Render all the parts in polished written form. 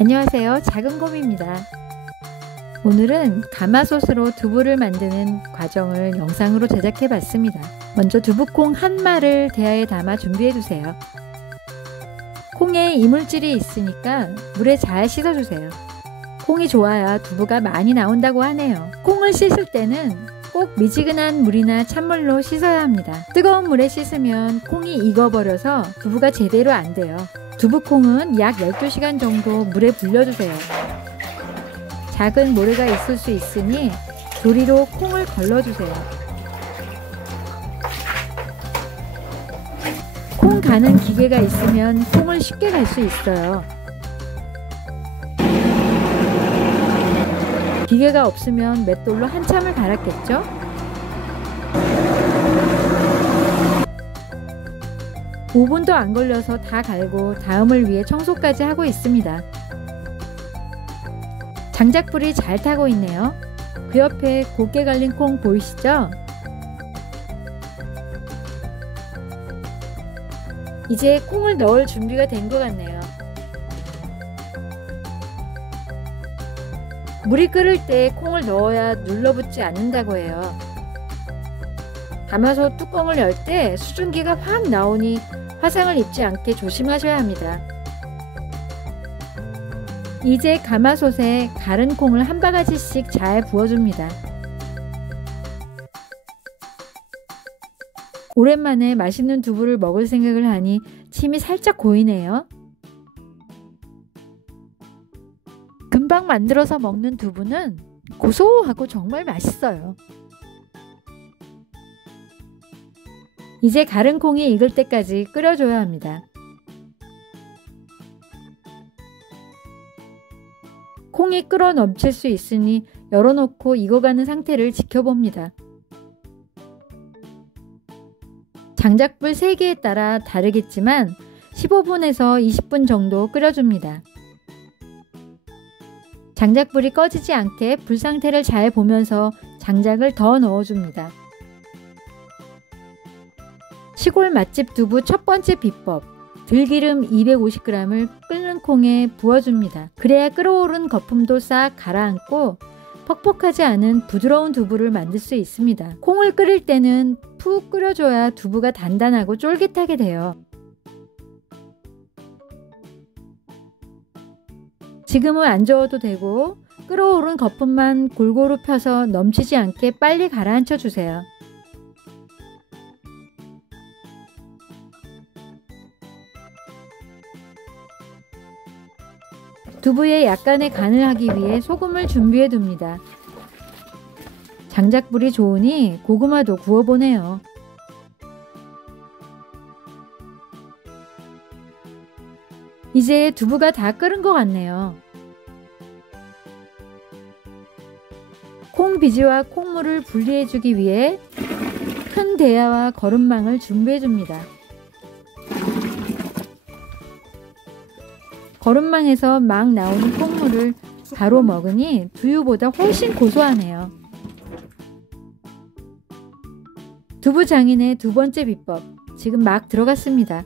안녕하세요, 작은곰입니다. 오늘은 가마솥으로 두부를 만드는 과정을 영상으로 제작해 봤습니다. 먼저 두부콩 한 마를 대야에 담아 준비해 주세요. 콩에 이물질이 있으니까 물에 잘 씻어 주세요. 콩이 좋아야 두부가 많이 나온다고 하네요. 콩을 씻을 때는 꼭 미지근한 물이나 찬물로 씻어야 합니다. 뜨거운 물에 씻으면 콩이 익어버려서 두부가 제대로 안 돼요. 두부콩은 약 12시간 정도 물에 불려주세요. 작은 모래가 있을 수 있으니 조리로 콩을 걸러주세요. 콩 가는 기계가 있으면 콩을 쉽게 갈 수 있어요. 기계가 없으면 맷돌로 한참을 갈았겠죠? (5분도) 안 걸려서 다 갈고 다음을 위해 청소까지 하고 있습니다. 장작불이 잘 타고 있네요. 그 옆에 곱게 갈린 콩 보이시죠? 이제 콩을 넣을 준비가 된 것 같네요. 물이 끓을 때 콩을 넣어야 눌러붙지 않는다고 해요. 가마솥 뚜껑을 열 때 수증기가 확 나오니 화상을 입지 않게 조심하셔야 합니다. 이제 가마솥에 갈은 콩을 한 바가지씩 잘 부어줍니다. 오랜만에 맛있는 두부를 먹을 생각을 하니 침이 살짝 고이네요. 금방 만들어서 먹는 두부는 고소하고 정말 맛있어요. 이제 갈은 콩이 익을 때까지 끓여줘야 합니다. 콩이 끓어 넘칠 수 있으니 열어놓고 익어가는 상태를 지켜봅니다. 장작불 3개에 따라 다르겠지만 15분에서 20분 정도 끓여줍니다. 장작불이 꺼지지 않게 불 상태를 잘 보면서 장작을 더 넣어줍니다. 시골 맛집 두부 첫 번째 비법, 들기름 250g을 끓는 콩에 부어줍니다. 그래야 끓어오른 거품도 싹 가라앉고 퍽퍽하지 않은 부드러운 두부를 만들 수 있습니다. 콩을 끓일 때는 푹 끓여줘야 두부가 단단하고 쫄깃하게 돼요. 지금은 안 저어도 되고 끓어오른 거품만 골고루 펴서 넘치지 않게 빨리 가라앉혀 주세요. 두부에 약간의 간을 하기 위해 소금을 준비해 둡니다. 장작불이 좋으니 고구마도 구워보네요. 이제 두부가 다 끓은 것 같네요. 콩비지와 콩물을 분리해주기 위해 큰 대야와 거름망을 준비해줍니다. 거름망에서 막 나오는 콩물을 바로 먹으니 두유보다 훨씬 고소하네요. 두부장인의 두 번째 비법, 지금 막 들어갔습니다.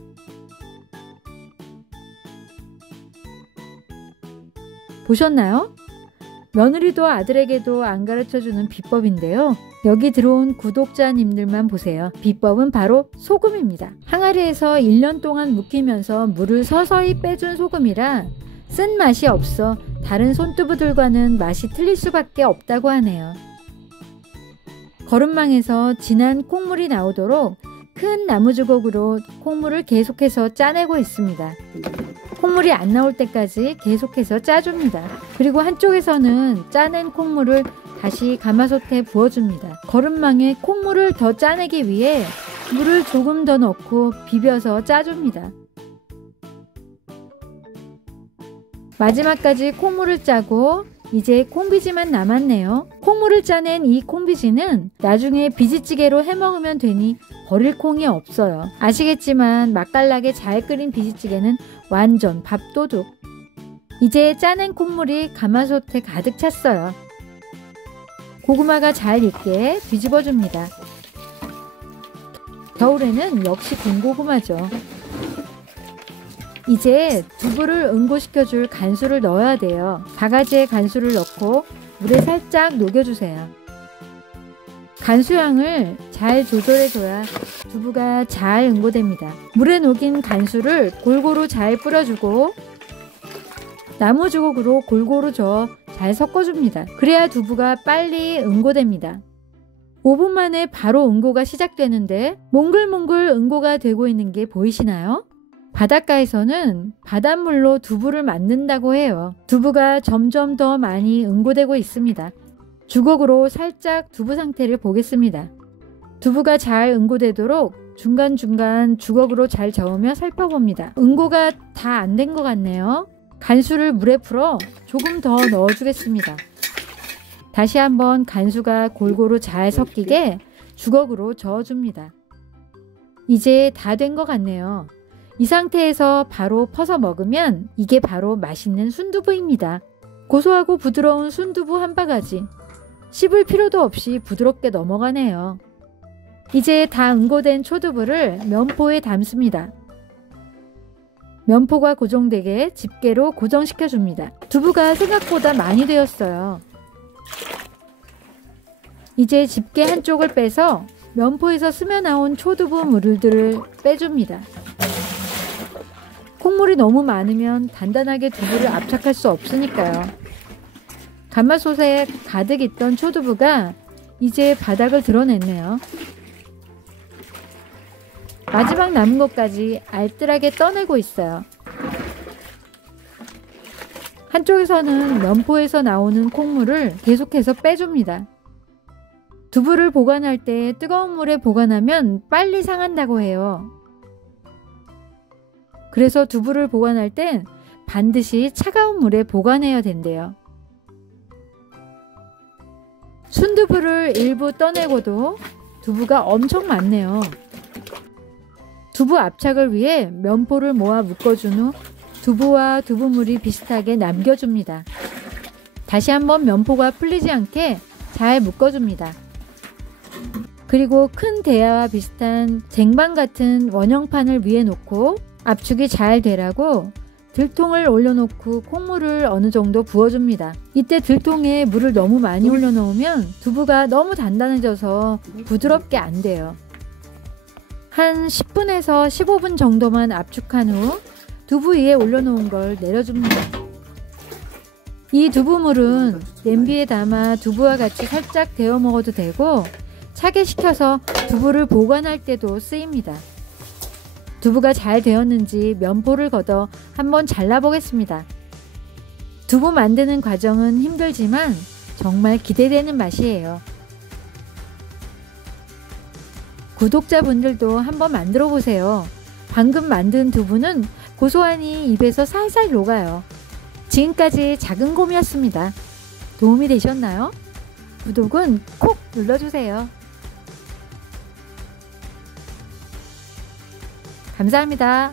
보셨나요? 며느리도 아들에게도 안 가르쳐주는 비법인데요. 여기 들어온 구독자님들만 보세요. 비법은 바로 소금입니다. 항아리에서 1년 동안 묵히면서 물을 서서히 빼준 소금이라 쓴맛이 없어 다른 손두부들과는 맛이 틀릴 수밖에 없다고 하네요. 거름망에서 진한 콩물이 나오도록 큰 나무주걱으로 콩물을 계속해서 짜내고 있습니다. 콩물이 안 나올 때까지 계속해서 짜줍니다. 그리고 한쪽에서는 짜낸 콩물을 다시 가마솥에 부어줍니다. 거름망에 콩물을 더 짜내기 위해 물을 조금 더 넣고 비벼서 짜줍니다. 마지막까지 콩물을 짜고 이제 콩비지만 남았네요. 콩물을 짜낸 이 콩비지는 나중에 비지찌개로 해먹으면 되니 버릴 콩이 없어요. 아시겠지만 맛깔나게 잘 끓인 비지찌개는 완전 밥도둑. 이제 짜낸 콩물이 가마솥에 가득 찼어요. 고구마가 잘 익게 뒤집어줍니다. 겨울에는 역시 군고구마죠. 이제 두부를 응고시켜줄 간수를 넣어야 돼요. 바가지에 간수를 넣고 물에 살짝 녹여주세요. 간수량을 잘 조절해줘야 두부가 잘 응고됩니다. 물에 녹인 간수를 골고루 잘 뿌려주고 나무 주걱으로 골고루 저어 잘 섞어줍니다. 그래야 두부가 빨리 응고됩니다. 5분 만에 바로 응고가 시작되는데 몽글몽글 응고가 되고 있는 게 보이시나요? 바닷가에서는 바닷물로 두부를 만든다고 해요. 두부가 점점 더 많이 응고되고 있습니다. 주걱으로 살짝 두부 상태를 보겠습니다. 두부가 잘 응고되도록 중간중간 주걱으로 잘 저으며 살펴봅니다. 응고가 다 안 된 것 같네요. 간수를 물에 풀어 조금 더 넣어주겠습니다. 다시 한번 간수가 골고루 잘 섞이게 주걱으로 저어줍니다. 이제 다 된 것 같네요. 이 상태에서 바로 퍼서 먹으면 이게 바로 맛있는 순두부입니다. 고소하고 부드러운 순두부 한 바가지. 씹을 필요도 없이 부드럽게 넘어가네요. 이제 다 응고된 초두부를 면포에 담습니다. 면포가 고정되게 집게로 고정시켜줍니다. 두부가 생각보다 많이 되었어요. 이제 집게 한쪽을 빼서 면포에서 스며나온 초두부 물들을 빼줍니다. 콩물이 너무 많으면 단단하게 두부를 압착할 수 없으니까요. 가마솥에 가득 있던 초두부가 이제 바닥을 드러냈네요. 마지막 남은 것까지 알뜰하게 떠내고 있어요. 한쪽에서는 면포에서 나오는 콩물을 계속해서 빼줍니다. 두부를 보관할 때 뜨거운 물에 보관하면 빨리 상한다고 해요. 그래서 두부를 보관할 땐 반드시 차가운 물에 보관해야 된대요. 순두부를 일부 떠내고도 두부가 엄청 많네요. 두부 압착을 위해 면포를 모아 묶어준 후 두부와 두부물이 비슷하게 남겨줍니다. 다시 한번 면포가 풀리지 않게 잘 묶어줍니다. 그리고 큰 대야와 비슷한 쟁반 같은 원형판을 위에 놓고 압축이 잘 되라고 들통을 올려놓고 콩물을 어느 정도 부어줍니다. 이때 들통에 물을 너무 많이 올려놓으면 두부가 너무 단단해져서 부드럽게 안 돼요. 한 10분에서 15분 정도만 압축한 후 두부 위에 올려놓은 걸 내려줍니다. 이 두부물은 냄비에 담아 두부와 같이 살짝 데워 먹어도 되고 차게 식혀서 두부를 보관할 때도 쓰입니다. 두부가 잘 되었는지 면포를 걷어 한번 잘라보겠습니다. 두부 만드는 과정은 힘들지만 정말 기대되는 맛이에요. 구독자분들도 한번 만들어 보세요. 방금 만든 두부는 고소하니 입에서 살살 녹아요. 지금까지 작은 곰이었습니다. 도움이 되셨나요? 구독은 콕 눌러주세요. 감사합니다.